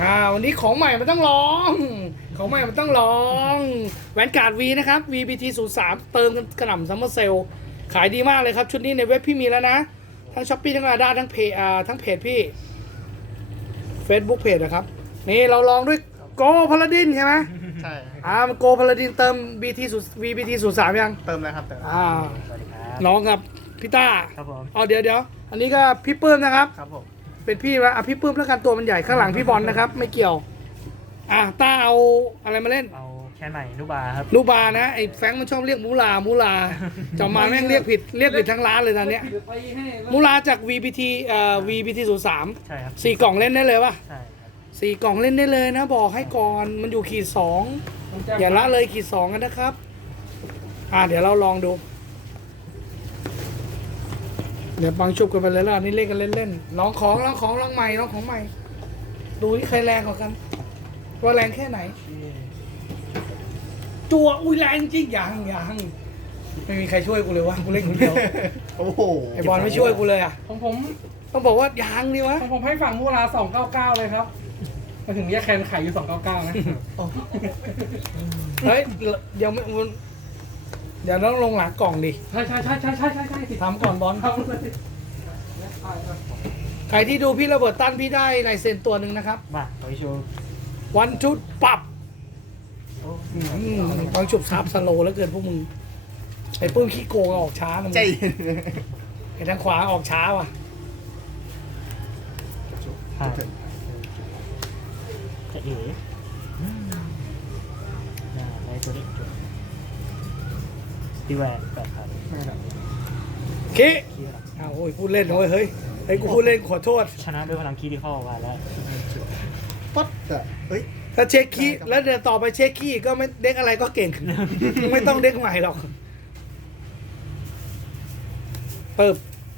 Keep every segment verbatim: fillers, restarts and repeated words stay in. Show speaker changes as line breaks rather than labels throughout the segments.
อ่าวันนี้ของใหม่มันต้องลองของใหม่มันต้องลองแวนการ์ด V นะครับ วี บี ที ศูนย์ สาม เติมกันกระหน่ำซัมเมอร์เซลขายดีมากเลยครับชุดนี้ในเว็บพี่มีแล้วนะทั้งช้อปปี้ทั้งลาด้าทั้งเพจอ่าทั้งเพจพี่ Facebook เพจนะครับนี่เราลองด้วยโกพาลาดินใช่ไหม
ใช่
อ่ามันโกพาลาดินเติม บี ที วี บี ที ศูนย์ สาม ยัง
เติมแล้วครับเติม
อ่า
สวัสดีครับ
น้องกับพี่ต้า
ครับผม
อ๋อเดี๋ยวเดี๋ยวอันนี้ก็พี่ปื้มนะครับ
ครับผม
เป็นพี่ละอ่ะพี่ปื้มแล้วกันตัวมันใหญ่ข้างหลังพี่บอลนะครับ ไม่เกี่ยว อ่ะต้าเอาอะไรมาเล่น
เอาแค่ใหม่นุบาครับ
ลูบานะไอ้แฟรงค์มันชอบเรียกมูลามูลาจอมมาแม่งเรียกผิดเรียกผิดทั้งร้านเลยตอนเนี้ยมูลาจาก วี บี ที เอ่อ วี บี ที ศูนย์ สาม
ใช่ครับ
สี่กล่องเล่นได้เลยป่ะ
ใช่ครับ
สี่กล่องเล่นได้เลยนะบอกให้ก่อนมันอยู่ขีดสองอย่าละเลยขีดสองกันนะครับ อ่ะเดี๋ยวเราลองดู เดี๋ยวบังชุบกันไปเลยแล้วอันนี่เล่นกันเล่นๆลองของลองของลองใหม่ลองของใหม่ ดูที่ใครแรงกว่ากัน ว่าแรงแค่ไหน จัวอุ้ยแรงจริงยังยังไม่มีใครช่วยกูเลยวะกูเล่นคนเดียว
โอ้โห
ไอบอลไม่ช่วยกูเลยอ่ะ
ของผม
ต้องบอกว่ายังดิวะ
ของผมให้ฝั่งมูลาสองเก้าเก้าเลยครับมาถึงแยกแคนขายอยู่สองเก้าเก้านะ
เฮ้ยเดี๋ยวไม่มันเดี๋ยวต้องลงหลังกล่องดิ
ใช่ใช่ใช่ใช่ใช่ใช่ใช่สิ
ทำก่อนบอล
ทำเลย
ใครที่ดูพี่ระเบิดตั้นพี่ได้ลายเซ็นตัวหนึ่งนะครับ
มาขอโชว์
วันชุดปรับ
โอ้
อืมบางชุบซับสโลว์แล้วเกินพวกมึงไอ้ปื้มขี้โกงออกช้านะมึง
ใจ
ไอ้ทางขวาออกช้าว่ะ
ผ่านจะเอ๋อืมน่าได้ตัวนี้จุดสตีแวนแปดพัน
เคอ้าวโอ้ยพูดเล่นนะเว้ยเฮ้ยเฮ้ยกูพูดเล่นขอโทษ
ชนะด้วยพลังคีที่เข้ามาแล้ว
ป๊อดแต่เฮ้ย
ถ้าเช็คคีย์แล้วเดี๋ยวต่อไปเช็คคีย์ก็ไม่เด็กอะไรก็เก่ง ไม่ต้องเด็กใหม่หรอกเปิบ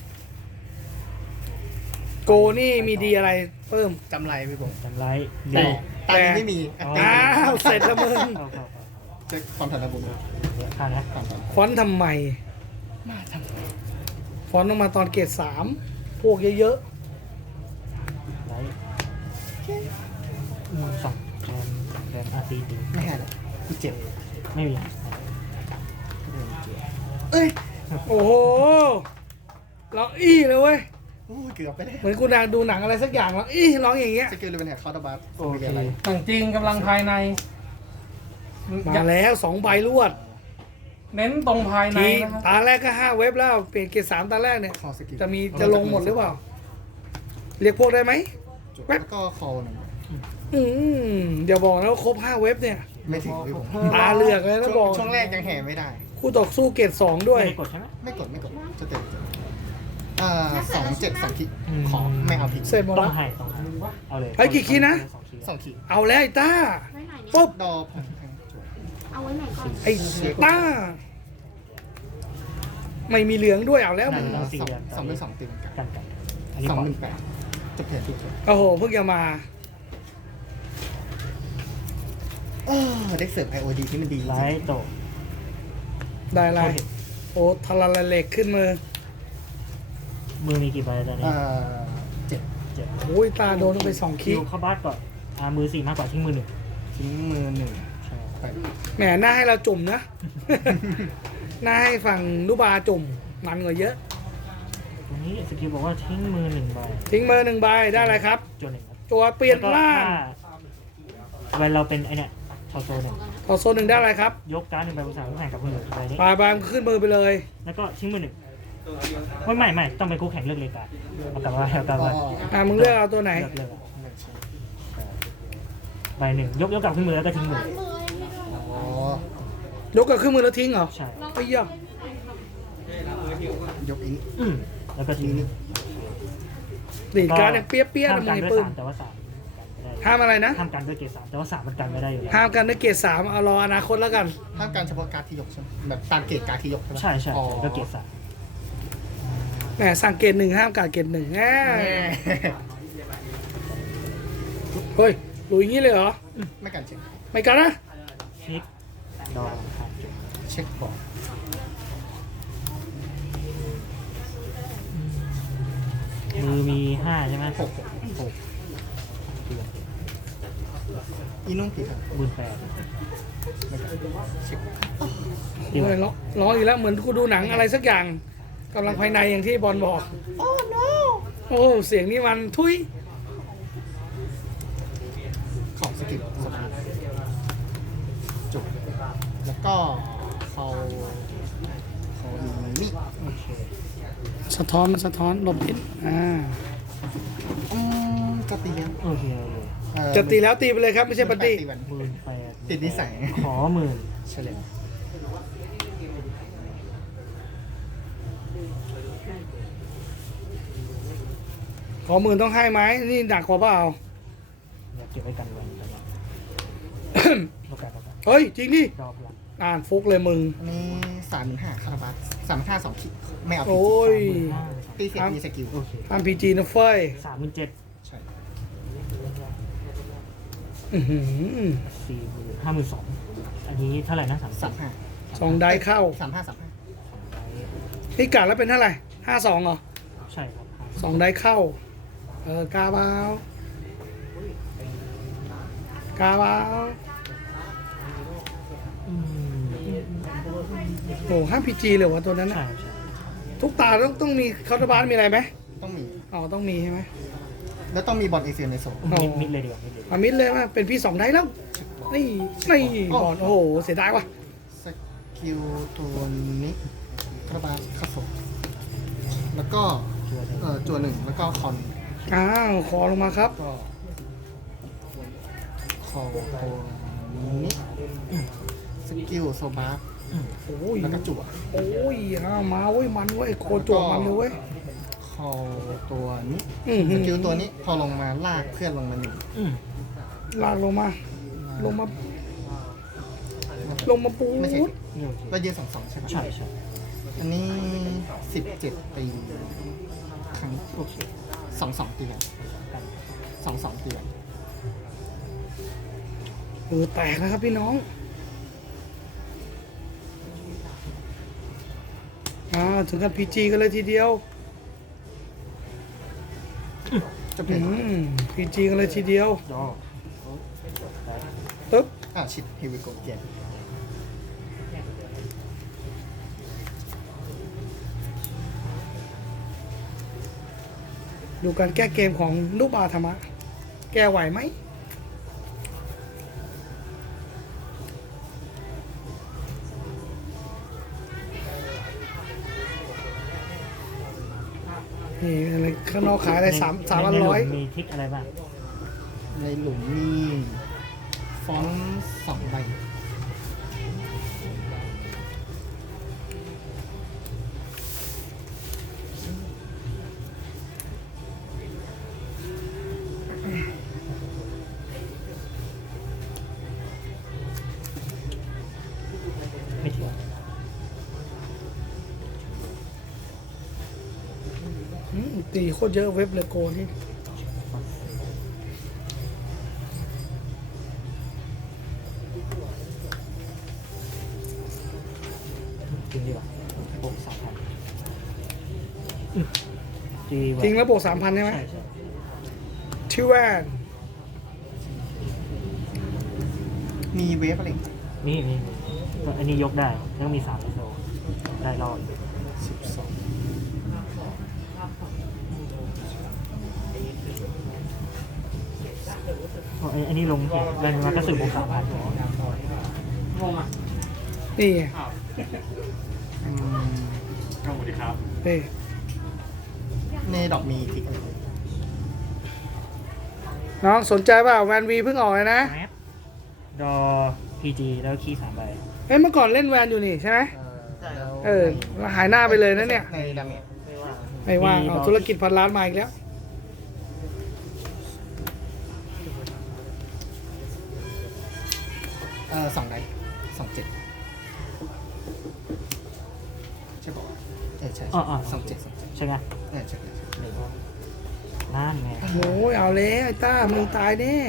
โกนี่มีดีอะไรเพิ่ม
จำไรพี่ผม
จำไร
แต่
เดียว
ตอนนี้ไม่มี
อ๋อ
อ้าวเสร็จแล้วมึง
เข้าเข้า
เช็คความทันระบบ
ผ่านนะ
ความทัน
ฟอนต์ทำไม
มาทำไม
ฟอนต์ต้องมาตอนเกรดสามพวกเยอะ
ไรอืมสองแรมแรมอาร์ตีตี
ไม่ให้เลยกูเจ็บ
ไม่มี
เอ้ย
ๆ โอ้โหร้องอี้เลยเว้ย
โอ้ยเกือบไปแล้ว
เหมือนกูนางดูหนังอะไรสักอย่างร้องอี้ร้องอย่างเงี้ย
สกิลเลยเป็นแหกคอร์ดบัส
โอเค
อะไร
หนังจริงกำลังภายใน
มาแล้วสองใบรวด
เน้นตรงภายใน
ที
นะครับ
ตาแรกก็ห้าเว็บแล้วเปลี่ยนเกรดสามตาแรกเนี่ย
คอสกิล
จะมีจะลงหมดหรือเปล่า เรียกพวกได้ไหม
จุดแล้วก็คอหนึ่ง
อืมเดี๋ยวบอกนะว่าครบห้าเว็บเนี่ย
ไม่ถึงพี่ผม
ตาเลือกเลยแล้ว
ช่
บ
ว
อง ก
ช่วงแรกยังแห่ไม่ได้
คู่ต่อสู้เกรดสองด้วย
ไม่ได้กดใช่ไหม
ไม่กดไม่กดจะเต็มอ่าสองเจ็ดสองขีด
อืม
ขอไม่เอาผิด
เสร็จหมด
ต้อ
แล้
ง
ว
ให้ต้องให้เอาเลย
ให้กี่คีย์นะ
สองขีด
เอาแล้วไอ้ต้า
ไว้ไหนเนี่ย
ปุ๊บ
ดอผม
เอาไว้ไหนก่อน
ไอ้ต้า ไม่มีเหลืองด้วยเอาแล้ว
ส
มึง
องสองเป็นสองตีเหมือนกัน
กันกันอันนี้
สอง
ปล่อย
หนึ่งแปดจะเปลี่ยนทุกคน
โอ้โหเพิ่งจะมา
เออเด็กเสิร์ฟไอโอดีที่มันดี
ไลท์โต
ได้ไรโอ้ทาราเล็กขึ้นมือ
มือมีกี่ใบตอนนี้
เอ่อเจ็ด
เจ็ด
โอ้ยตาโดนลงไปสอง
คิ
คิ
วเข้าบ้านก่อนอ่ามือสี่มากกว่าทิ้งมือหนึ่ง
ทิ้งมือหนึ่ง
ใช่
ไป
แหมหน้าให้เราจุ่มนะ หน้าให้ฝั่งนุบาจุ่มมันกว่าเยอะ
ตรงนี้สกิลบอกว่าทิ้งมือหนึ่งใบ
ทิ้งมือหนึ่งใบได้อะไรครับ
จนหนึ่งครับ
ตัวเปลี่ยนร่าง
เวลาเราเป็นไอเนี่ยชอโซหนึ่ง
ขอโซนหนึ่งได้อะไรครับ
ยกการ์ดหนึ่งใบบนสามแข่งกับมือใบนี้
ปลายบางขึ้นมือไปเลย
แล้วก็ทิ้งมือหนึ่งไม่ไม่ไม่ต้องเป็นคู่แข่งเลือกเลยการ์ดเอาแต่ว่าเอาแต่
ก็
ว่า
อ่ามึงเลือกเอาตัวไหน
เลือกเลือกอะใบหนึ่งยกยกกลับขึ้นมือแล้วก็ทิ้งมือ
อ๋อย
กกับขึ้นมือแล้วทิ้งเหรอ
ใช่
ไอ้เหี้ย
ยกอีก
อืมแล้วก็ทิ้ง
ดีดการ์ดเนี่ยเปี้ยเปี้ยๆ
ห้า
นะ
ม
มึ
กั
ง
น
ไอ้
ด้วย
ปื้ม
สามแต่ว่าสามกันไม่ได้
ห้ามอะไรนะ
ห้ามกันด้วยเกรดสามแต่ว่าสามมันกันไม่ได้อยู่แล้ว
ห้ามกันด้วยเกรดสามเอารออนาคตแล้วกัน
ห้ามการเฉพาะการที่ยกใช่ไหมแบบตามเกรดการที่ยกใช่ไหม
ใช่ใช่
อ๋อ
ใช่ก็เกรดสาม
แหมสั่งเกรดหนึ่งห้ามการเกรดหนึ่งแหม
แม่
เฮ้ยลุยอย่างนี้เลยเหรอ
ไม่การเช็ค
ไม่กันนะ
คลิกดองครับ
เช็คบอร์ด
มือมีห้าใช่ไหม
หกหก
หก
อีนุ่นตีครับ
หมื่นแปด
ไม่กับชิป
ตี
โอ้
แหวย น
ร้องร้องอีกแล้วเหมือนกูดูหนังอะไรสักอย่างกำลังภายในอย่างที่บอลบอก
โอ้ no
โอ้เสียงนี่มันทุย
ของสกิลสมาร์ทจุกแล้วก็เขาเขามีนี่
โอเค
สะท้อนมันสะท้อนหลบพิษอ่า
อืมก็ตีแล้ว
โอเคโอเค
เอ่อ
จะตีแล้วตีไปเลยครับไม่ใช่บัดดี้
ตีวัน
หมื่นแปด
ติดนิสัย
ขอหมื่น
เฉลี่ย
ขอหมื่นต้องให้ไหมนี่หนักกว่าเปล่า
อยากเก็บไว้กันวันไปก่อนโอกาสครับ
เฮ้ย จริงดิ
รอบหลัง
อ่านฟุกเลยมึง
อันนี้สามหมื่นห้าคาราบัสสามห้าสองขีดไม่เอา
โอ้ย
ตีเสร็จมีสกิล
โอเค
ทำพีจีนะเฟ้ย
สามหมื่นเจ็ด
ใช่
อื้อหือ
สี่หมื่นห้าหมื่นสองอันนี้เท่าไหร่นะสาม
สามห้า
สองได้เข้า
สามห้าสามห้า
พี่กัดแล้วเป็นเท่าไหร่ห้าสองเหรอ
ใช่ครับ
สองได้เข้า เออกาบาว กาบาว
อืม
โอ้ห้ามพีจีเลยวะตัวนั้นน่ะ
ใช่ใช่
ทุกตาต้องต้องมีคาร์บานมีอะไรไหม
ต้องมี
อ๋อต้องมีใช่ไหม
แล้วต้องมีบอลเอเซียในโซน
มิดมิดเลยดีกว่ามิดเลยดีกว่า
อามิดเลยว่าเป็นพี่สองได้แล้ว นี่นี่บอลโอ้โหเสียดายว่ะ
สกิลตัวนี้คาราบาสคาโซแล้วก็เอ่อจัวหนึ่งแล้วก็คอน
อ้าวคอลงมาครับ
ก็คอตัวนี้สกิลโซบาส
โอ้ย
แล้วก็จั่ว
โอ้ยอ้าวมาเว้ยมันเว้ยโคจวมันเลยเว้ย
คอตัวนี้
อื้อหื
ส
อ
กิลตัวนี้พอลงมาลากเพื่อนลงมาหนึ่ง
อืม
ลากลงมา ลงมา ลงมาปู
ไม่ใช่
ด
นี่โอเค
เรายืนสองสองใช่ไหม
ใช่ใช่
อันนี้สิบเจ็ดตีครั้ง
โอเค
สองสองตีกัน
กัน
สองสองตีกัน
เออแตกนะครับพี่น้องอ้าวถึงกันพีจีกันเลยทีเดียว
จะเป็
อื
น
มพีจีกันเลยทีเดียว
ดอแปด
ปึ๊บ
อ่าชิดเฮวิโกเกียน
ดูการแก้เกมของลูกบาธรรมะ แก้ไหวไหมนี่อะไรข้างนอกขายอะไรสามสามพันร้อย
ในหลุมีทิกอะไรบ้าง
ในหลุมมีฟอนต์สองใบ
ไม่ถึง
อืมตีโคตรเยอะเว็บเลยโกนี่
จริงดีกว่าโอ้สามพันจี
จริงแล้วบวกสามพันใช่ไหม
ใช่ใช่
ทิวแวน
มีเวฟอะไรอีก
นี่นี่ก็อันนี้ยกได้ แล้วก็มีสามโซได้รอด
สิบสอง
เพราะไอ้อันนี้ลงเห็นแรงมันก็สึกบวกสามพัน
งงอ่ะ
นี่ไง
อืม
งงดีครับ
เอ้ย
ในดอกมีทิกอะไร
น้องสนใจเปล่าแวนวีเพิ่งออกเลยนะ
แมปดอพีจีแล้วคีย์สามใบ
เอ้ยเมื่อก่อนเล่นแวนอยู่นี่ใช่ไหม
แล้ว
เออแล้วหายหน้าไปเลยนะเนี่ย
ในดาเมจ
ไม่ว่างเอาธุรกิจพันล้านมาอีกแล้ว
เออสองไดสองเจ็ดใช่ป่ะเออใช่
อ๋ออ๋อ
สองเจ็ดสองเจ็ด
ใช่ไหม
เออใช่ใช่ใช่
นั่นไง
โอ้ยเอาเลยไอ้ต้ามึงตายแน่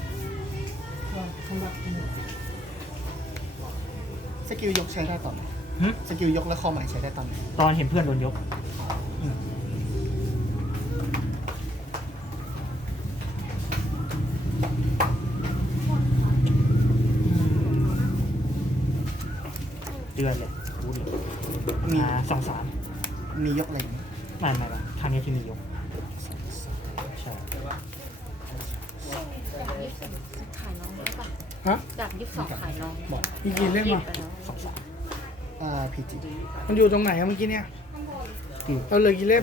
สกิลยกใช้ได้ต่อไหม
หึ
สกิลยกและคอใหม่ใช้ได้ตอนไหน
ตอนเห็นเพื่อนโดนยก
อืม
เดือนเลยรู้ดิ
มี
อ่าสองสาม
มียกอะไรอีกไหม
ไม่ไม่ไม่ครั้งนี้ที่มียกใช่
จากยี่สิบสองขายน้องได้ปะ
ฮะ
จากยี่สิบสองขายน้อง
บอก
มีกี่เล่มอ่ะ
ไปแล้ว
สองสาม
อ่าพีจี
มันอยู่ตรงไหนอะเมื่อกี้เนี่ยเราเหลือกี่เล่ม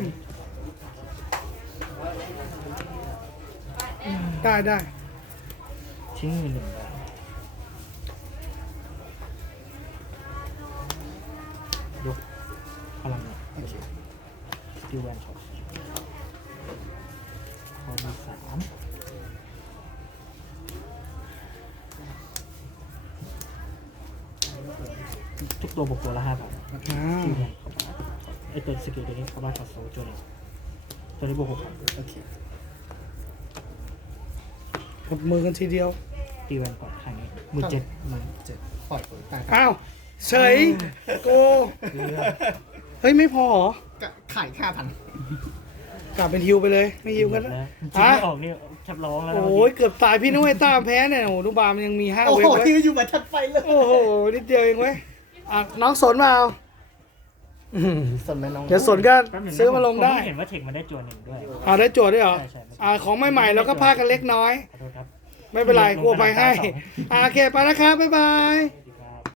ได้ได้
ทิ้งมือหนึ่งใบยกพลังเนี่ย
โอเค
สกิลแวนช็อตพอมีสามทุกตัวบวกตัวละห้าพัน
อ่า
ที่แวนเข้ามาไอตัวสกิลตัวนี้เข้ามาขัดโซ่จนตัวนี้บวกหกพัน
โอเค
หมดมือกันทีเดียว
ตีแวนก่อนครั้งนี้มือเจ็ดมือ
เจ็ดปล่อยตาย
อ้าวเฉยโก
เลือ
เฮ้ย ไม่พอเหรอ
ก็ขายห้าพัน
กลับเป็นฮิวไปเลย ไม่ฮิวกัน
แล้วจริงๆไม่ออกนี่แทบร้องแล้วนะ
โอ้ยเกือบตายพี่นุ้ยตามแพ้เนี่ยโอ้โหนุบามันยังมีห้า
โอ้
เว
โห
ฟไว้
ที่อยู่มาชัดไฟเลย
โอ้โห นิดเดียวเองเว้ยอ่ะน้องสนมาเอาอื้อหือ
สนไหมน้อง
เดี๋ยวสนก็
แป๊บหนึ่นะ
ซื้อมาลงได้
ผเห็นว่าเทคมันได้จวนหนึ่งด้วย
อ่าได้โจทย์ด้วยเหรอ
ใช่ใช่
อ่าของใหม่ๆเราก็พลาดกันเล็กน้อย
ขอโทษครับ
ไม่เป็นไร
ลง
กลัวไปให้
ลงสนามสอง
อ่าโอเค ไปนะครับ บ๊ายบาย